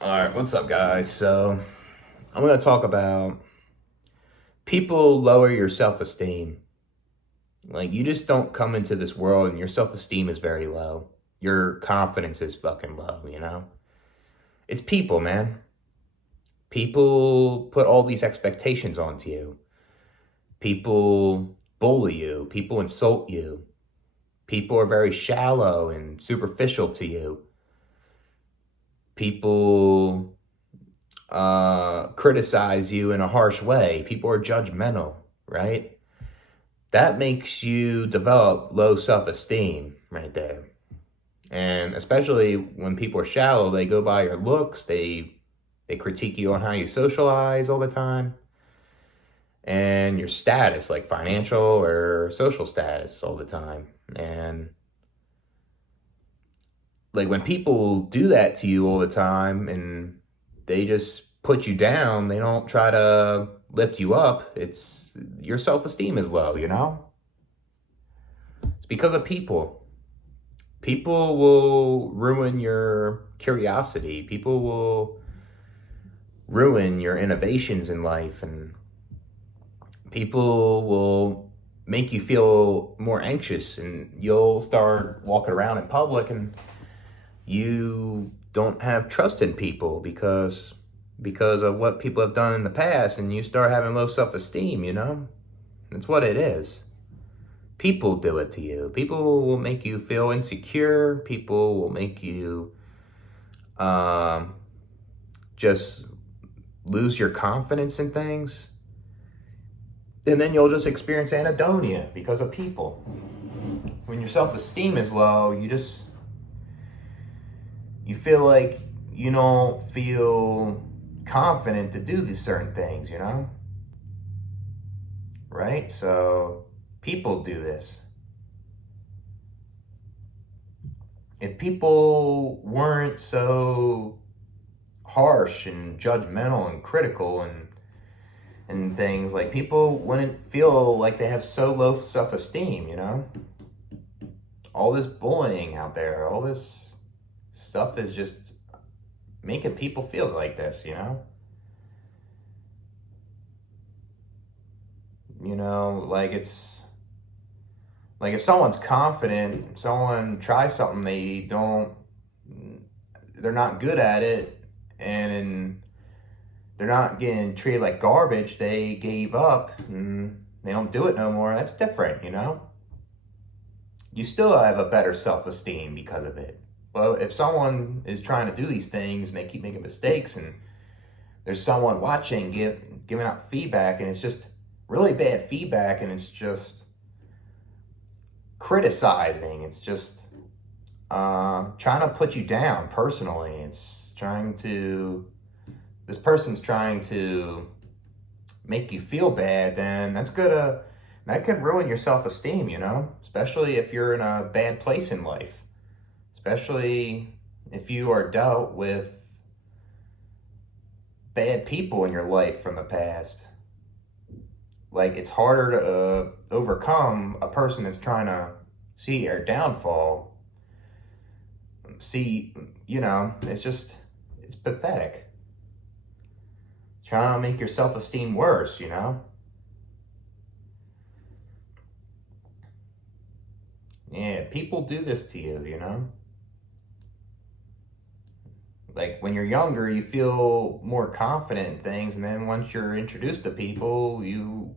All right, what's up, guys? So, I'm going to talk about people lower your self esteem. Like, you just don't come into this world and your self esteem is very low. Your confidence is fucking low, you know? It's people, man. People put all these expectations onto you. People bully you. People insult you. People are very shallow and superficial to you. People criticize you in a harsh way. People are judgmental, right? That makes you develop low self-esteem right there. And especially when people are shallow, they go by your looks, they critique you on how you socialize all the time, and your status, like financial or social status all the time. And like when people do that to you all the time and they just put you down, they don't try to lift you up, it's your self-esteem is low, you know? It's because of people. People will ruin your curiosity. People will ruin your innovations in life, and people will make you feel more anxious, and you'll start walking around in public and you don't have trust in people because of what people have done in the past, and you start having low self-esteem, you know? That's what it is. People do it to you. People will make you feel insecure. People will make you um, just lose your confidence in things. And then you'll just experience anhedonia because of people. When your self-esteem is low, you feel like you don't feel confident to do these certain things, you know? Right? So people do this. If people weren't so harsh and judgmental and critical and things, like people wouldn't feel like they have so low self-esteem, you know? All this bullying out there, all this stuff is just making people feel like this, you know? You know, like it's like if someone's confident, someone tries something they're not good at it, and they're not getting treated like garbage, they gave up and they don't do it no more. That's different, you know? You still have a better self-esteem because of it. Well, if someone is trying to do these things and they keep making mistakes and there's someone watching giving out feedback and it's just really bad feedback and it's just criticizing, it's just trying to put you down personally, this person's trying to make you feel bad, then that could ruin your self-esteem, you know? Especially if you're in a bad place in life. Especially if you are dealt with bad people in your life from the past. Like, it's harder to overcome a person that's trying to see your downfall. See, you know, it's pathetic. Trying to make your self-esteem worse, you know? Yeah, people do this to you, you know? Like when you're younger, you feel more confident in things, and then once you're introduced to people, you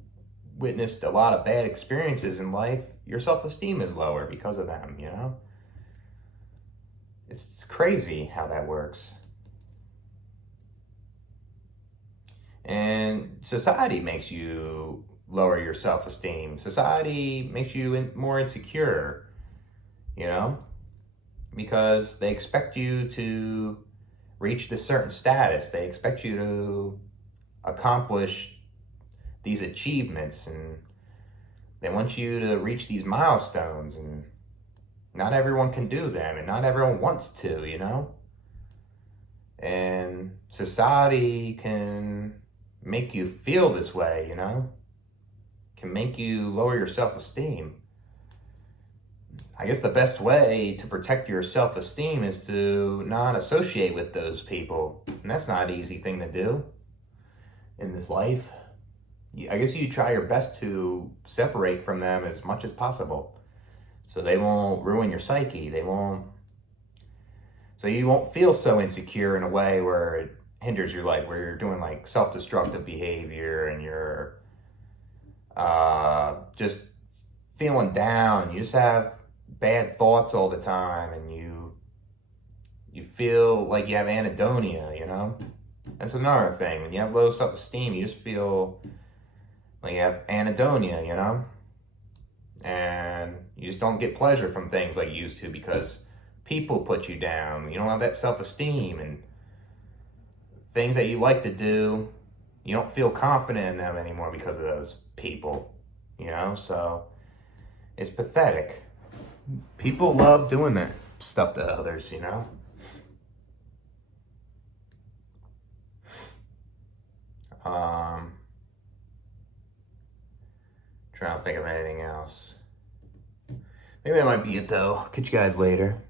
witnessed a lot of bad experiences in life, your self-esteem is lower because of them, you know? It's crazy how that works. And society makes you lower your self-esteem. Society makes you more insecure, you know? Because they expect you to reach this certain status. They expect you to accomplish these achievements, and they want you to reach these milestones, and not everyone can do them, and not everyone wants to, you know? And society can make you feel this way, you know? Can make you lower your self-esteem. I guess the best way to protect your self-esteem is to not associate with those people. And that's not an easy thing to do in this life. I guess you try your best to separate from them as much as possible, so they won't ruin your psyche. So you won't feel so insecure in a way where it hinders your life, where you're doing like self-destructive behavior and you're just feeling down. You just have bad thoughts all the time, and you feel like you have anhedonia, you know? That's another thing. When you have low self-esteem, you just feel like you have anhedonia, you know? And you just don't get pleasure from things like you used to because people put you down. You don't have that self-esteem, and things that you like to do, you don't feel confident in them anymore because of those people, you know? So it's pathetic. People love doing that stuff to others, you know? Trying to think of anything else. Maybe that might be it though. Catch you guys later.